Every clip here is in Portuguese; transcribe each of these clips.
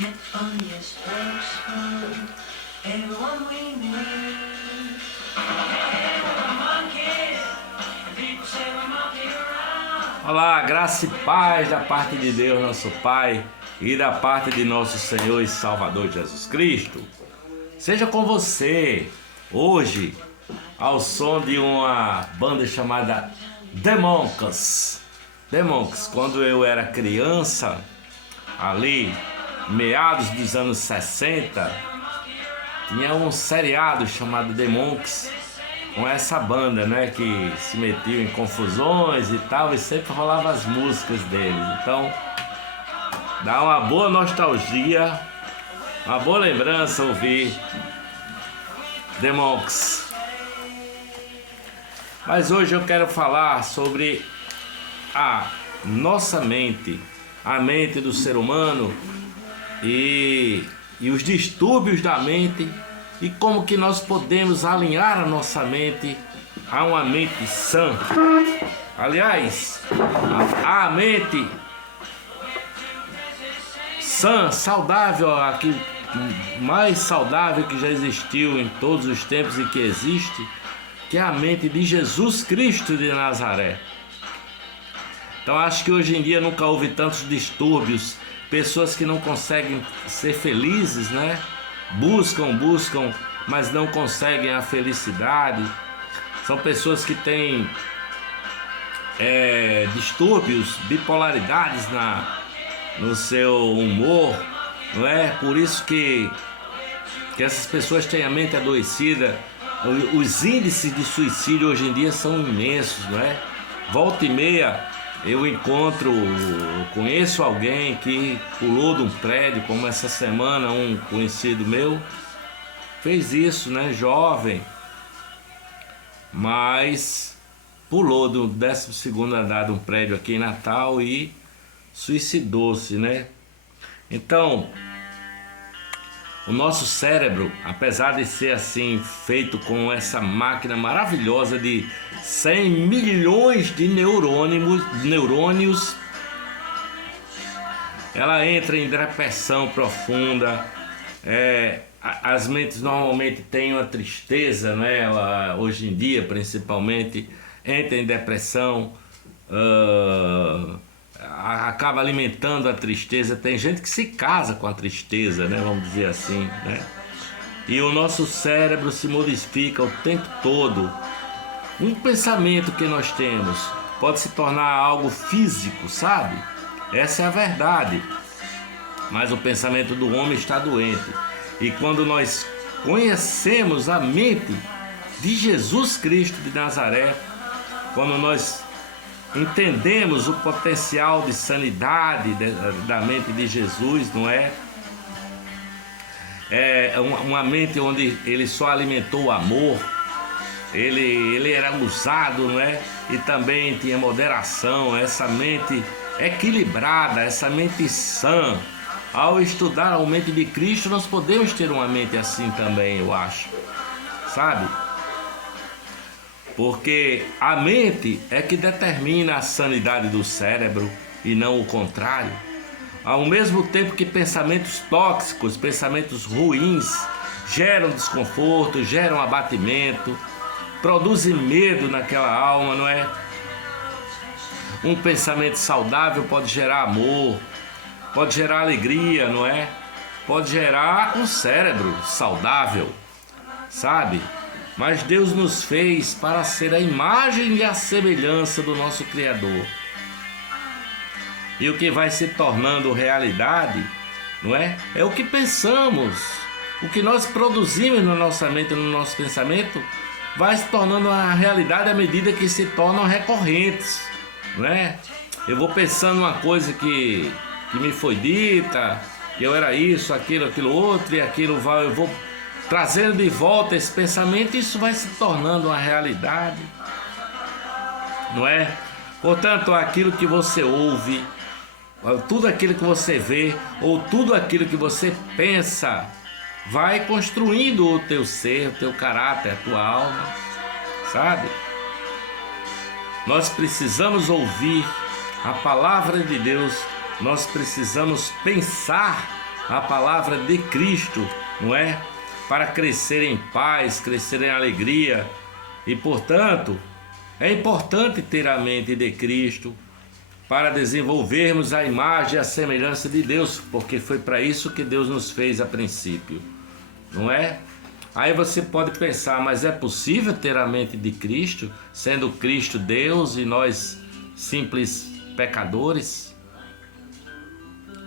Get funny spokesman, everyone we meet. Olá, graça e paz da parte de Deus, nosso Pai, e da parte de nosso Senhor e Salvador Jesus Cristo. Seja com você hoje ao som de uma banda chamada The Monks. The Monks, quando eu era criança, ali, meados dos anos 60, tinha um seriado chamado The Monks, com essa banda, né, que se metia em confusões e tal, e sempre rolava as músicas deles. Então, dá uma boa nostalgia, uma boa lembrança ouvir The Monks. Mas hoje eu quero falar sobre a nossa mente, a mente do ser humano e os distúrbios da mente, e como que nós podemos alinhar a nossa mente a uma mente sã. Aliás, a mente sã, saudável, a que mais saudável que já existiu em todos os tempos e que existe, que é a mente de Jesus Cristo de Nazaré. Então acho que hoje em dia nunca houve tantos distúrbios, pessoas que não conseguem ser felizes, né? Buscam, mas não conseguem a felicidade. São pessoas que têm distúrbios, bipolaridades no seu humor, não é? Por isso que essas pessoas têm a mente adoecida. Os índices de suicídio hoje em dia são imensos, não é? Volta e meia eu conheço alguém que pulou de um prédio, como essa semana um conhecido meu fez isso, né, jovem, mas pulou do 12º andar de um prédio aqui em Natal e suicidou-se, né? Então, o nosso cérebro, apesar de ser assim, feito com essa máquina maravilhosa de 100 milhões de neurônios, ela entra em depressão profunda. As mentes normalmente têm uma tristeza, né? Hoje em dia, principalmente, entra em depressão, acaba alimentando a tristeza. Tem gente que se casa com a tristeza, né? Vamos dizer assim, né? E o nosso cérebro se modifica o tempo todo. Um pensamento que nós temos pode se tornar algo físico, sabe? Essa é a verdade. Mas o pensamento do homem está doente. E quando nós conhecemos a mente de Jesus Cristo de Nazaré, quando nós entendemos o potencial de sanidade da mente de Jesus, não é? Uma mente onde ele só alimentou o amor, ele era usado, não é? E também tinha moderação, essa mente equilibrada, essa mente sã. Ao estudar a mente de Cristo, nós podemos ter uma mente assim também, eu acho, sabe? Porque a mente é que determina a sanidade do cérebro e não o contrário. Ao mesmo tempo que pensamentos tóxicos, pensamentos ruins, geram desconforto, geram abatimento, produzem medo naquela alma, não é? Um pensamento saudável pode gerar amor, pode gerar alegria, não é? Pode gerar um cérebro saudável, sabe? Mas Deus nos fez para ser a imagem e a semelhança do nosso Criador. E o que vai se tornando realidade, não é? É o que pensamos, o que nós produzimos na nossa mente, no nosso pensamento, vai se tornando uma realidade à medida que se tornam recorrentes, não é? Eu vou pensando uma coisa que me foi dita, que eu era isso, aquilo outro, e eu vou trazendo de volta esse pensamento, e isso vai se tornando uma realidade, não é? Portanto, aquilo que você ouve, tudo aquilo que você vê, ou tudo aquilo que você pensa, vai construindo o teu ser, o teu caráter, a tua alma, sabe? Nós precisamos ouvir a palavra de Deus, nós precisamos pensar a palavra de Cristo, não é? Para crescer em paz, crescer em alegria. E, portanto, é importante ter a mente de Cristo para desenvolvermos a imagem e a semelhança de Deus, porque foi para isso que Deus nos fez a princípio, não é? Aí você pode pensar, mas é possível ter a mente de Cristo, sendo Cristo Deus e nós simples pecadores?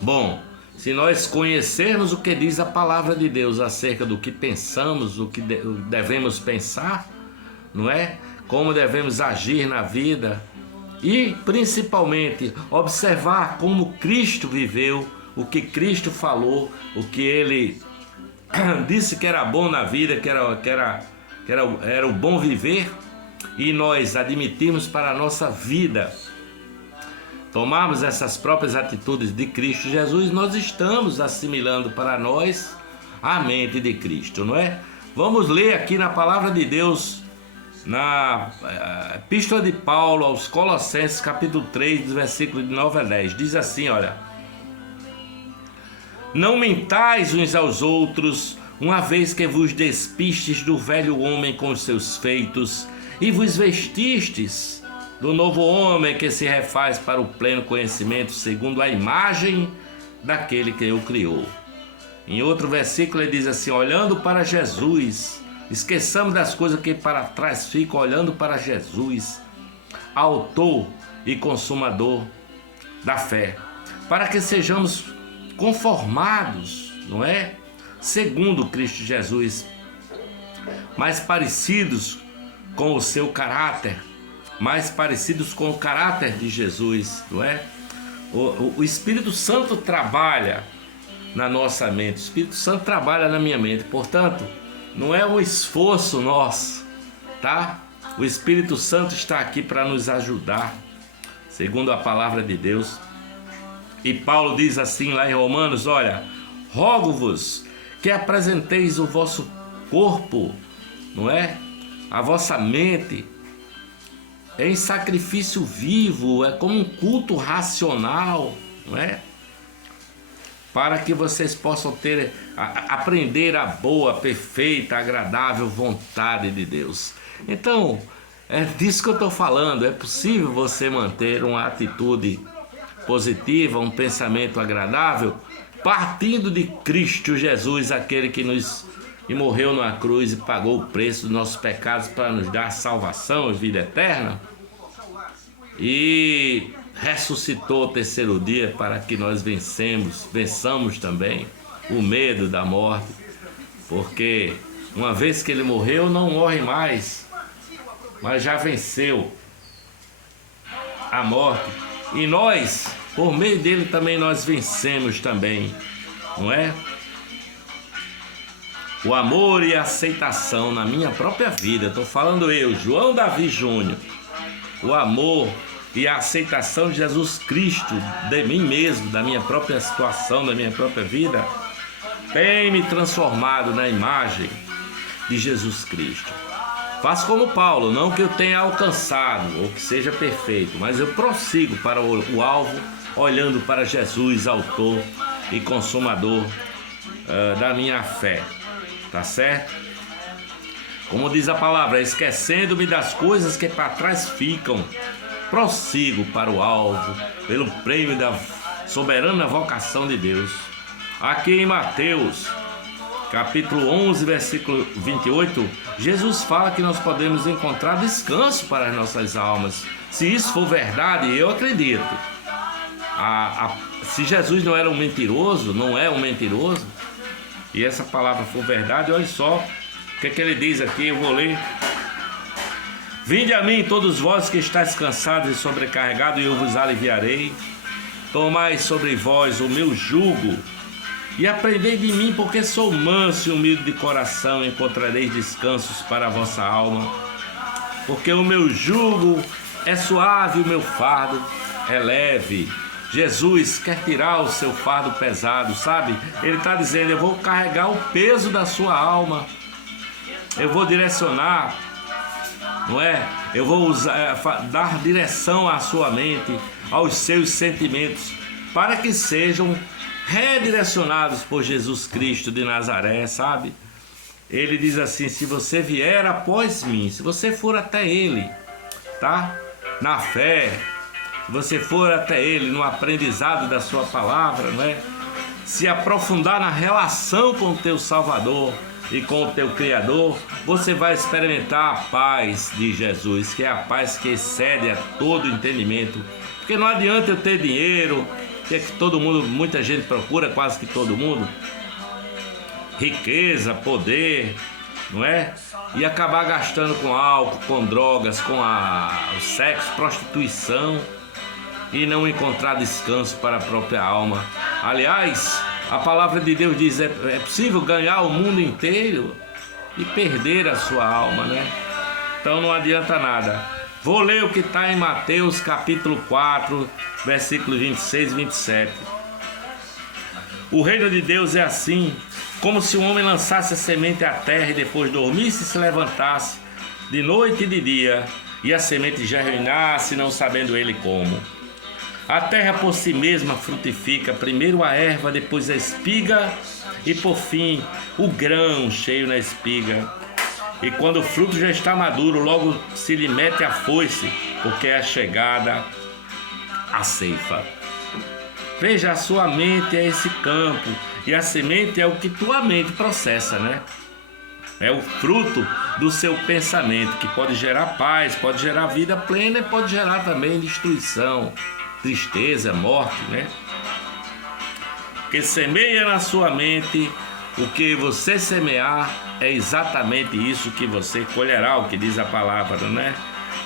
Bom, se nós conhecermos o que diz a palavra de Deus acerca do que pensamos, o que devemos pensar, não é? Como devemos agir na vida e, principalmente, observar como Cristo viveu, o que Cristo falou, o que Ele disse que era bom na vida, que era o bom viver, e nós admitirmos para a nossa vida, tomarmos essas próprias atitudes de Cristo Jesus, nós estamos assimilando para nós a mente de Cristo, não é? Vamos ler aqui na palavra de Deus, na Epístola de Paulo aos Colossenses, capítulo 3, dos versículos de 9 a 10. Diz assim, olha: não mentais uns aos outros, uma vez que vos despistes do velho homem com os seus feitos, e vos vestistes do novo homem que se refaz para o pleno conhecimento, segundo a imagem daquele que o criou. Em outro versículo ele diz assim: olhando para Jesus, esqueçamos das coisas que para trás ficam, olhando para Jesus, autor e consumador da fé, para que sejamos conformados, não é? Segundo Cristo Jesus, mais parecidos com o seu caráter, mais parecidos com o caráter de Jesus, não é? O Espírito Santo trabalha na nossa mente, o Espírito Santo trabalha na minha mente, portanto, não é um esforço nosso, tá? O Espírito Santo está aqui para nos ajudar, segundo a palavra de Deus. E Paulo diz assim lá em Romanos, olha: rogo-vos que apresenteis o vosso corpo, não é? A vossa mente em sacrifício vivo, é como um culto racional, não é? Para que vocês possam aprender a boa, perfeita, agradável vontade de Deus. Então, é disso que eu estou falando. É possível você manter uma atitude positiva, um pensamento agradável, partindo de Cristo Jesus, aquele que morreu na cruz e pagou o preço dos nossos pecados para nos dar salvação e vida eterna, e ressuscitou ao terceiro dia para que nós vençamos também o medo da morte, porque uma vez que ele morreu, não morre mais, mas já venceu a morte, e nós, por meio dele também nós vencemos também, não é? O amor e a aceitação na minha própria vida, estou falando eu, João Davi Júnior, o amor e a aceitação de Jesus Cristo, de mim mesmo, da minha própria situação, da minha própria vida, tem me transformado na imagem de Jesus Cristo. Faço como Paulo, não que eu tenha alcançado ou que seja perfeito, mas eu prossigo para o alvo, olhando para Jesus, autor e consumador da minha fé, tá certo? Como diz a palavra, esquecendo-me das coisas que para trás ficam, prossigo para o alvo, pelo prêmio da soberana vocação de Deus. Aqui em Mateus, capítulo 11, versículo 28, Jesus fala que nós podemos encontrar descanso para as nossas almas. Se isso for verdade, eu acredito. Se Jesus não era um mentiroso, não é um mentiroso, e essa palavra for verdade, olha só o que ele diz aqui, eu vou ler. Vinde a mim todos vós que estáis cansados e sobrecarregados, e eu vos aliviarei. Tomai sobre vós o meu jugo e aprendei de mim, porque sou manso e humilde de coração, e encontrareis descansos para a vossa alma. Porque o meu jugo é suave, o meu fardo é leve. Jesus quer tirar o seu fardo pesado, sabe? Ele está dizendo: eu vou carregar o peso da sua alma, eu vou direcionar, não é? Eu vou dar direção à sua mente, aos seus sentimentos, para que sejam redirecionados por Jesus Cristo de Nazaré, sabe? Ele diz assim: se você vier após mim, se você for até Ele, tá? Na fé, se você for até Ele no aprendizado da sua palavra, não é? Se aprofundar na relação com o teu Salvador e com o teu Criador, você vai experimentar a paz de Jesus, que é a paz que excede a todo entendimento. Porque não adianta eu ter dinheiro, que é que todo mundo, muita gente procura, quase que todo mundo, riqueza, poder, não é? E acabar gastando com álcool, com drogas, com o sexo, prostituição, e não encontrar descanso para a própria alma. Aliás, a palavra de Deus diz: é possível ganhar o mundo inteiro e perder a sua alma, né? Então não adianta nada. Vou ler o que está em Mateus capítulo 4, versículos 26 e 27. O reino de Deus é assim, como se um homem lançasse a semente à terra e depois dormisse e se levantasse de noite e de dia, e a semente germinasse, não sabendo ele como. A terra por si mesma frutifica, primeiro a erva, depois a espiga e por fim o grão cheio na espiga. E quando o fruto já está maduro, logo se lhe mete a foice, porque é chegada a ceifa. Veja, a sua mente é esse campo, e a semente é o que tua mente processa, né? É o fruto do seu pensamento, que pode gerar paz, pode gerar vida plena e pode gerar também destruição, tristeza, morte, né? Porque semeia na sua mente, o que você semear é exatamente isso que você colherá, o que diz a palavra, né?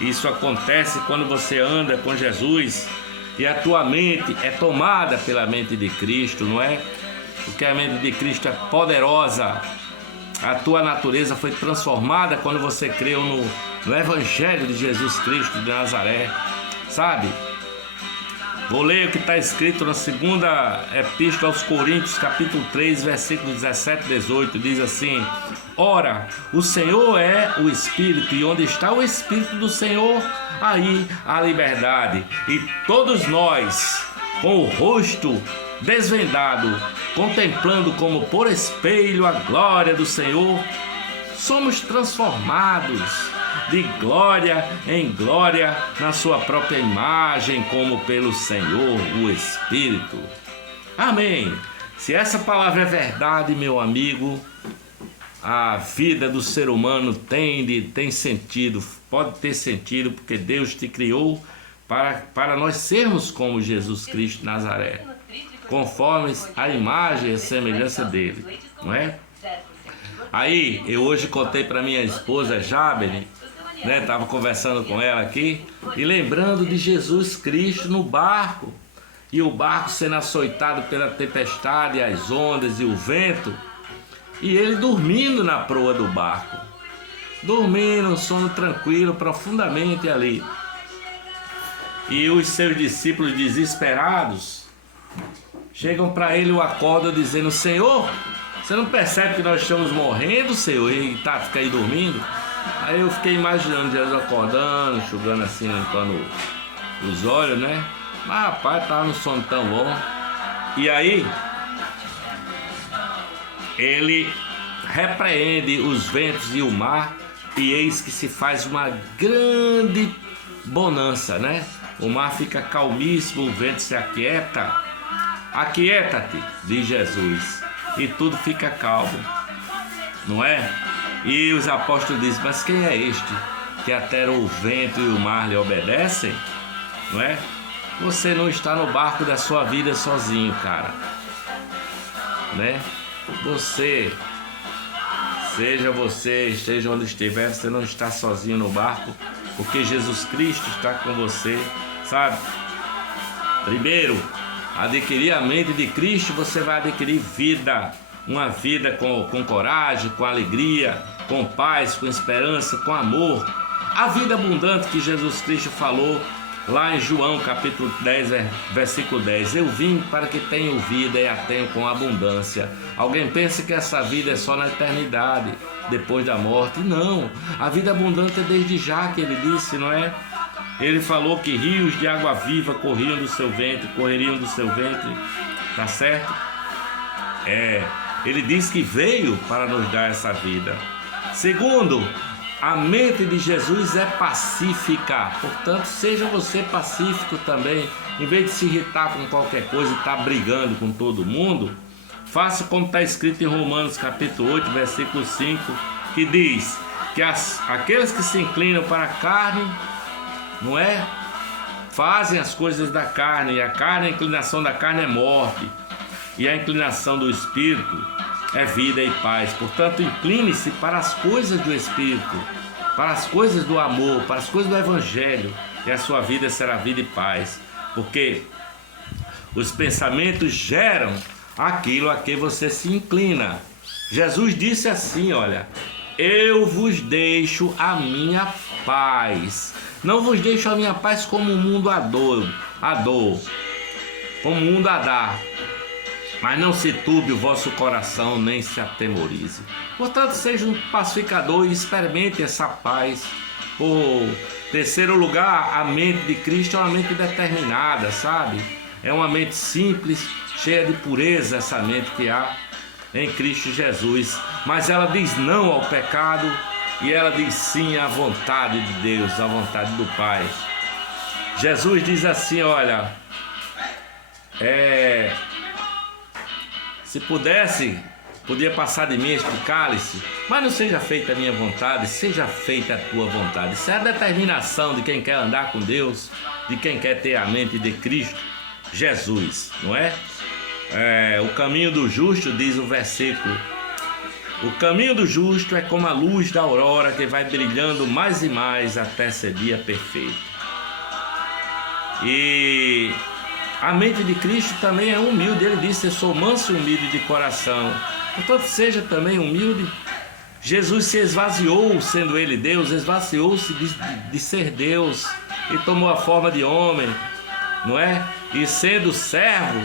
Isso acontece quando você anda com Jesus e a tua mente é tomada pela mente de Cristo, não é? Porque a mente de Cristo é poderosa. A tua natureza foi transformada quando você creu no Evangelho de Jesus Cristo de Nazaré, sabe? Vou ler o que está escrito na segunda epístola aos Coríntios, capítulo 3, versículos 17 e 18. Diz assim: ora, o Senhor é o Espírito, e onde está o Espírito do Senhor, aí há liberdade. E todos nós, com o rosto desvendado, contemplando como por espelho a glória do Senhor, somos transformados de glória em glória na sua própria imagem, como pelo Senhor, o Espírito. Amém. Se essa palavra é verdade, meu amigo, a vida do ser humano tem sentido, pode ter sentido, porque Deus te criou para nós sermos como Jesus Cristo de Nazaré, conforme a imagem e a semelhança dele, não é? Aí, eu hoje contei para minha esposa Jabene, né? Estava conversando com ela aqui e lembrando de Jesus Cristo no barco, e o barco sendo açoitado pela tempestade, as ondas e o vento, e ele dormindo na proa do barco, dormindo, um sono tranquilo, profundamente ali. E os seus discípulos desesperados chegam para ele, o acordam dizendo: Senhor, você não percebe que nós estamos morrendo, Senhor, e fica aí dormindo? Aí eu fiquei imaginando Jesus acordando, enxugando assim, limpando os olhos, né? Mas rapaz, tava no sono tão bom. E aí ele repreende os ventos e o mar, e eis que se faz uma grande bonança, né? O mar fica calmíssimo, o vento se aquieta. Aquieta-te, diz Jesus, e tudo fica calmo, não é? E os apóstolos dizem: mas quem é este que até o vento e o mar lhe obedecem? Não é? Você não está no barco da sua vida sozinho, cara, né? Você, esteja onde estiver, você não está sozinho no barco, porque Jesus Cristo está com você, sabe? Primeiro, adquirir a mente de Cristo, você vai adquirir vida, uma vida com coragem, com alegria, com paz, com esperança, com amor. A vida abundante que Jesus Cristo falou lá em João capítulo 10, versículo 10. Eu vim para que tenham vida e a tenham com abundância. Alguém pensa que essa vida é só na eternidade, depois da morte. Não, a vida abundante é desde já, que ele disse, não é? Ele falou que rios de água viva correriam do seu ventre, tá certo? Ele diz que veio para nos dar essa vida. Segundo, a mente de Jesus é pacífica. Portanto, seja você pacífico também. Em vez de se irritar com qualquer coisa e estar brigando com todo mundo, faça como está escrito em Romanos capítulo 8, versículo 5, que diz que aqueles que se inclinam para a carne, não é? Fazem as coisas da carne, e a inclinação da carne é morte, e a inclinação do Espírito é vida e paz. Portanto, incline-se para as coisas do Espírito, para as coisas do amor, para as coisas do Evangelho, e a sua vida será vida e paz, porque os pensamentos geram aquilo a que você se inclina. Jesus disse assim, olha: eu vos deixo a minha paz, não vos deixo a minha paz como o mundo a dor, como o mundo a dar. Mas não se turbe o vosso coração, nem se atemorize. Portanto, seja um pacificador e experimente essa paz. Por terceiro lugar, a mente de Cristo é uma mente determinada, sabe? É uma mente simples, cheia de pureza, essa mente que há em Cristo Jesus. Mas ela diz não ao pecado e ela diz sim à vontade de Deus, à vontade do Pai. Jesus diz assim, olha, se pudesse, podia passar de mim este cálice, mas não seja feita a minha vontade, seja feita a tua vontade. Isso é a determinação de quem quer andar com Deus, de quem quer ter a mente de Cristo Jesus, não é? O caminho do justo, diz o versículo, o caminho do justo é como a luz da aurora que vai brilhando mais e mais até ser dia perfeito. E a mente de Cristo também é humilde. Ele disse: eu sou manso e humilde de coração. Portanto, seja também humilde. Jesus se esvaziou, sendo ele Deus, esvaziou-se de ser Deus e tomou a forma de homem, não é? E sendo servo,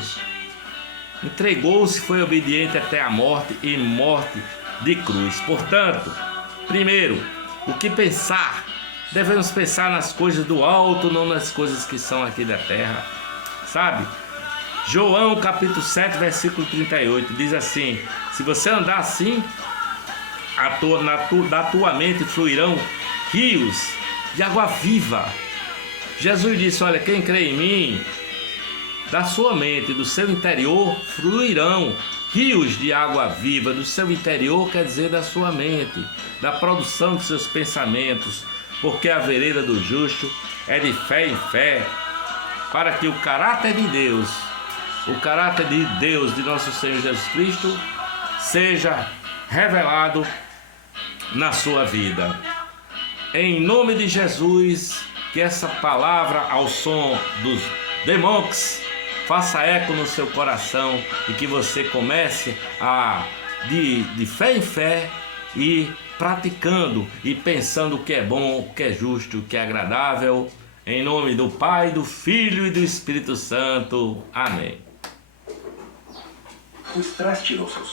entregou-se, foi obediente até a morte e morte de cruz. Portanto, primeiro, o que pensar? Devemos pensar nas coisas do alto, não nas coisas que são aqui da terra. Sabe? João capítulo 7, versículo 38 diz assim: se você andar assim, da tua mente fluirão rios de água viva. Jesus disse: olha, quem crê em mim, da sua mente, do seu interior fluirão rios de água viva. Do seu interior quer dizer da sua mente, da produção dos seus pensamentos, porque a vereda do justo é de fé em fé, para que o caráter de Deus, de nosso Senhor Jesus Cristo, seja revelado na sua vida. Em nome de Jesus, que essa palavra ao som dos demônios faça eco no seu coração e que você comece de fé em fé e praticando e pensando o que é bom, o que é justo, o que é agradável. Em nome do Pai, do Filho e do Espírito Santo. Amém. O estresse tirou seus